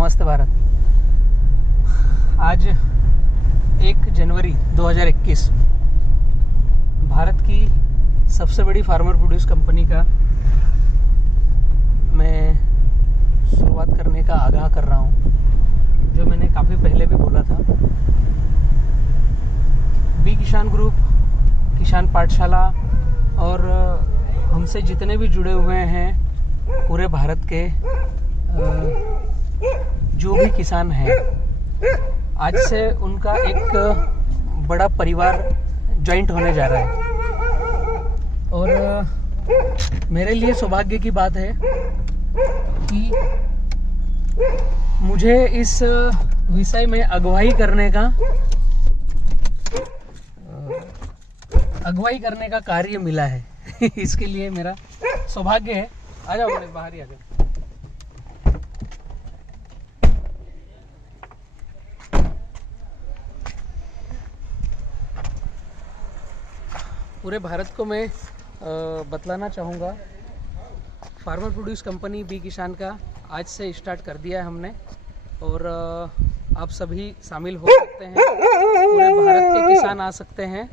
नमस्ते भारत। आज 1 जनवरी 2021 भारत की सबसे बड़ी फार्मर प्रोड्यूस कंपनी का मैं शुरुआत करने का आगाह कर रहा हूं, जो मैंने काफ़ी पहले भी बोला था। बी किसान ग्रुप, किसान पाठशाला और हमसे जितने भी जुड़े हुए हैं पूरे भारत के जो भी किसान हैं, आज से उनका एक बड़ा परिवार जॉइंट होने जा रहा है। और मेरे लिए सौभाग्य की बात है कि मुझे इस विषय में अगुवाई करने का कार्य मिला है। इसके लिए मेरा सौभाग्य है। आ जाओ, बाहर ही आ जाओ। पूरे भारत को मैं बतलाना चाहूँगा, फार्मर प्रोड्यूस कंपनी बी किसान का आज से स्टार्ट कर दिया है हमने, और आप सभी शामिल हो सकते हैं। पूरे भारत के किसान आ सकते हैं।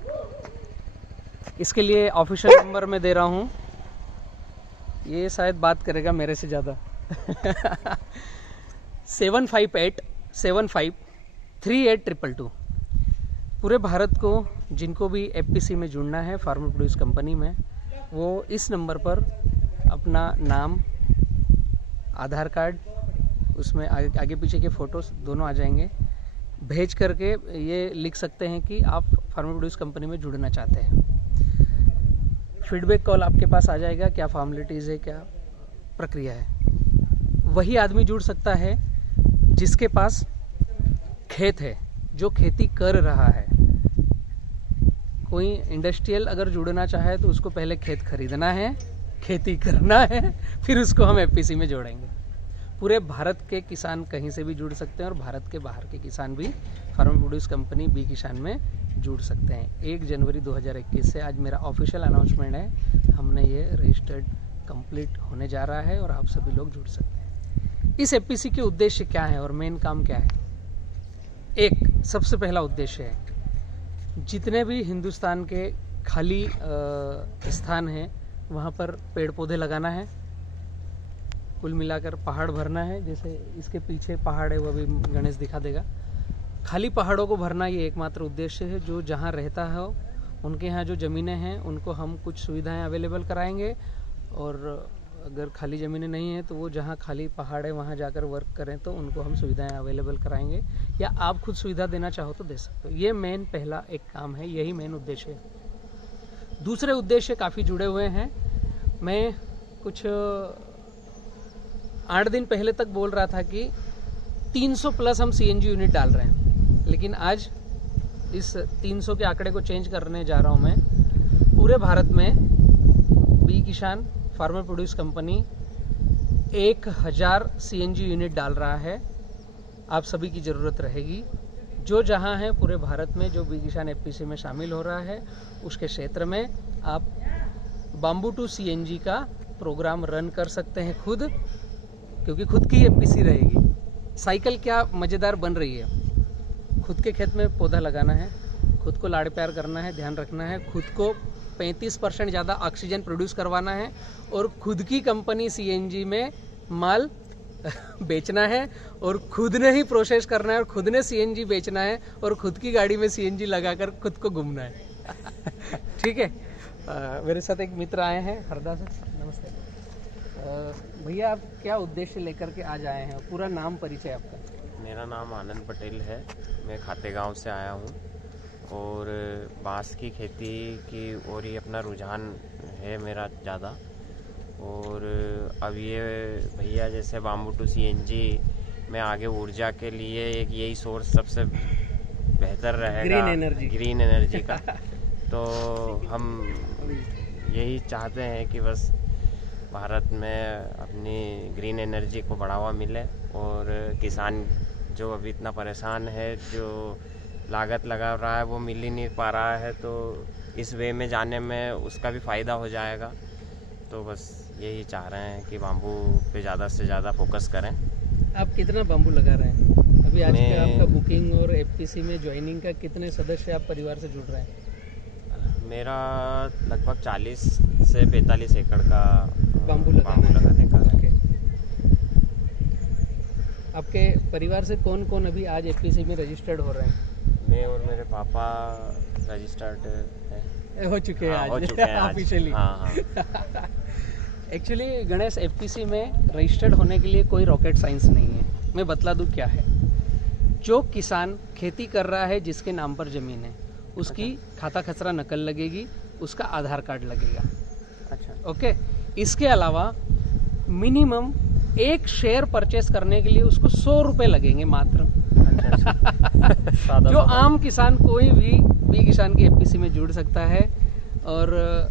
इसके लिए ऑफिशियल नंबर मैं दे रहा हूँ, ये शायद बात करेगा मेरे से ज़्यादा। 7587538222। पूरे भारत को जिनको भी एफपीसी में जुड़ना है, फार्मर प्रोड्यूस कंपनी में, वो इस नंबर पर अपना नाम, आधार कार्ड, उसमें आगे पीछे के फ़ोटोज़ दोनों आ जाएंगे, भेज करके ये लिख सकते हैं कि आप फार्मर प्रोड्यूस कंपनी में जुड़ना चाहते हैं। फीडबैक कॉल आपके पास आ जाएगा, क्या फॉर्मेलिटीज़ है, क्या प्रक्रिया है। वही आदमी जुड़ सकता है जिसके पास खेत है, जो खेती कर रहा है। कोई इंडस्ट्रियल अगर जुड़ना चाहे तो उसको पहले खेत खरीदना है, खेती करना है, फिर उसको हम एफपीसी में जोड़ेंगे। पूरे भारत के किसान कहीं से भी जुड़ सकते हैं, और भारत के बाहर के किसान भी फार्मर प्रोड्यूस कंपनी बी किसान में जुड़ सकते हैं। 1 जनवरी 2021 से आज मेरा ऑफिशियल अनाउंसमेंट है। हमने ये रजिस्टर्ड कंप्लीट होने जा रहा है और आप सभी लोग जुड़ सकते हैं। इस एफपीसी के उद्देश्य क्या है और मेन काम क्या है? एक सबसे पहला उद्देश्य है, जितने भी हिंदुस्तान के खाली स्थान हैं वहाँ पर पेड़ पौधे लगाना है। कुल मिलाकर पहाड़ भरना है। जैसे इसके पीछे पहाड़ है, वो भी गणेश दिखा देगा। खाली पहाड़ों को भरना ये एकमात्र उद्देश्य है। जो जहाँ रहता है उनके यहाँ जो ज़मीनें हैं उनको हम कुछ सुविधाएं अवेलेबल कराएंगे, और अगर खाली ज़मीनें नहीं हैं तो वो जहाँ खाली पहाड़ है वहाँ जाकर वर्क करें तो उनको हम सुविधाएं अवेलेबल कराएंगे, या आप खुद सुविधा देना चाहो तो दे सकते हो। ये मेन पहला एक काम है, यही मेन उद्देश्य है। दूसरे उद्देश्य काफ़ी जुड़े हुए हैं। मैं कुछ 8 दिन पहले तक बोल रहा था कि 300 प्लस हम सीएनजी यूनिट डाल रहे हैं, लेकिन आज इस 300 के आंकड़े को चेंज करने जा रहा हूं मैं। पूरे भारत में बी किसान farmer produce company 1000 CNG unit डाल रहा है। आप सभी की ज़रूरत रहेगी। जो जहां है पूरे भारत में, जो बी किसान एफपीसी में शामिल हो रहा है, उसके क्षेत्र में आप बाम्बू टू सीएनजी का प्रोग्राम रन कर सकते हैं खुद, क्योंकि खुद की एफपीसी रहेगी। साइकिल क्या मज़ेदार बन रही है। खुद के खेत में पौधा लगाना है, खुद को लाड़ प्यार करना है, ध्यान रखना है, खुद को 35% ज़्यादा ऑक्सीजन प्रोड्यूस करवाना है, और खुद की कंपनी सीएनजी में माल बेचना है, और खुद ने ही प्रोसेस करना है, और खुद ने सीएनजी बेचना है, और खुद की गाड़ी में सीएनजी लगाकर खुद को घूमना है। ठीक है। मेरे साथ एक मित्र आए हैं, हरदा से। नमस्ते भैया, आप क्या उद्देश्य लेकर के आज आए हैं? पूरा नाम परिचय आपका। मेरा नाम आनंद पटेल है। मैं खातेगांव से आया हूँ, और बांस की खेती की ओर ही अपना रुझान है मेरा ज़्यादा। और अब ये भैया जैसे बाम्बू टू सीएनजी में आगे ऊर्जा के लिए एक यही सोर्स सबसे बेहतर रहेगा, ग्रीन एनर्जी का। तो हम यही चाहते हैं कि बस भारत में अपनी ग्रीन एनर्जी को बढ़ावा मिले, और किसान जो अभी इतना परेशान है, जो लागत लगा रहा है वो मिल ही नहीं पा रहा है, तो इस वे में जाने में उसका भी फ़ायदा हो जाएगा। तो बस यही चाह रहे हैं कि बाम्बू पे ज़्यादा से ज़्यादा फोकस करें। आप कितना बाम्बू लगा रहे हैं अभी? आज मैं- का आपका बुकिंग और एफपीसी में ज्वाइनिंग का कितने सदस्य आप परिवार से जुड़ रहे हैं? मेरा लगभग 40 से 45 एकड़ का बाम्बू लगाना लगाने का है। ओके। आपके परिवार से कौन कौन अभी आज एफपीसी में रजिस्टर्ड हो रहे हैं? मैं और मेरे पापा रजिस्टर्ड है। हो चुके हैं हाँ, हो आज चुके हैं आज। ऑफिशियली। हाँ हाँ। एक्चुअली गणेश एफपीसी में रजिस्टर्ड होने के लिए कोई रॉकेट साइंस नहीं है। मैं बतला दूं क्या है। जो किसान खेती कर रहा है, जिसके नाम पर ज़मीन है, उसकी खाता खसरा नकल लगेगी, उसका आधार कार्ड लगेगा। अच्छा। ओके। इसके अलावा मिनिमम एक शेयर परचेस करने के लिए उसको 100 रुपये लगेंगे मात्र। सादा जो सादा। आम किसान कोई भी बी किसान की एफपीसी में जुड़ सकता है। और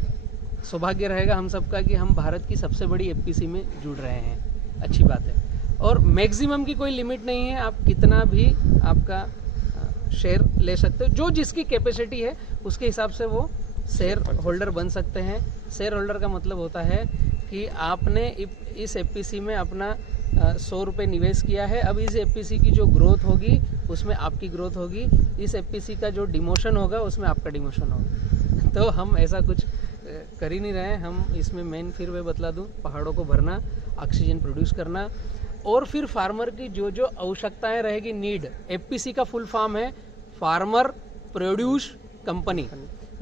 सौभाग्य रहेगा हम सबका कि हम भारत की सबसे बड़ी एफपीसी में जुड़ रहे हैं। अच्छी बात है। और मैक्सिमम की कोई लिमिट नहीं है, आप कितना भी आपका शेयर ले सकते हो। जो जिसकी कैपेसिटी है उसके हिसाब से वो शेयर होल्डर बन सकते हैं। शेयर होल्डर का मतलब होता है कि आपने इस एफपीसी में अपना 100 रुपये निवेश किया है। अब इस एफपीसी की जो ग्रोथ होगी उसमें आपकी ग्रोथ होगी, इस एफपीसी का जो डिमोशन होगा उसमें आपका डिमोशन होगा। तो हम ऐसा कुछ कर ही नहीं रहे हैं। हम इसमें मेन फिर मैं बतला दूं, पहाड़ों को भरना, ऑक्सीजन प्रोड्यूस करना, और फिर फार्मर की जो जो आवश्यकताएं रहेगी, नीड। एफपीसी का फुल फॉर्म है फार्मर प्रोड्यूस कंपनी।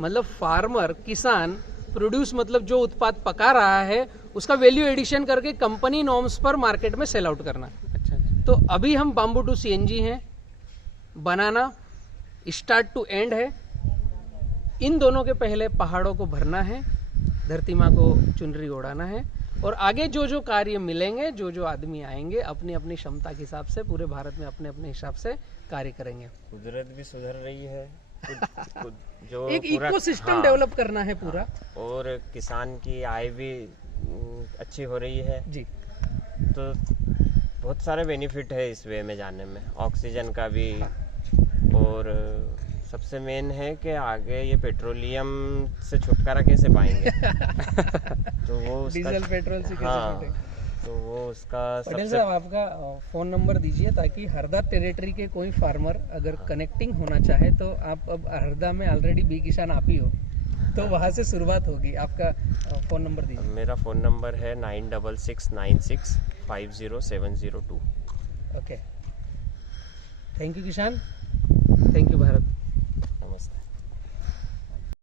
मतलब फार्मर, किसान, प्रोड्यूस मतलब जो उत्पाद पका रहा है उसका वैल्यू एडिशन करके कंपनी नॉर्म्स पर मार्केट में सेल आउट करना। अच्छा। तो अभी हम बाम्बू टू सीएनजी हैं, बनाना स्टार्ट टू एंड है। इन दोनों के पहले पहाड़ों को भरना है, धरती माँ को चुनरी ओढ़ाना है, और आगे जो जो कार्य मिलेंगे, जो जो आदमी आएंगे, अपनी अपनी क्षमता के हिसाब से पूरे भारत में अपने अपने हिसाब से कार्य करेंगे। कुदरत भी सुधर रही है। जो एक पूरा- इकोसिस्टम हाँ, डेवलप करना है पूरा। और किसान की आय भी अच्छी हो रही है। जी। तो बहुत सारे बेनिफिट है इस वे में जाने में, ऑक्सीजन का भी। और सबसे मेन है कि आगे ये पेट्रोलियम से छुटकारा कैसे पाएंगे। तो वो उसका, डीजल पेट्रोल से कैसे हाँ, छूटेंगे? तो वो उसका पटेल सबसे साहब, आपका फ़ोन नंबर दीजिए ताकि हरदा टेरिटरी के कोई फार्मर अगर कनेक्टिंग होना चाहे तो आप, अब हरदा में ऑलरेडी बी किसान आप ही हो, तो वहाँ से शुरुआत होगी। आपका फ़ोन नंबर दीजिए। मेरा फ़ोन नंबर है 9669650702। ओके। थैंक यू किसान, थैंक यू भारत।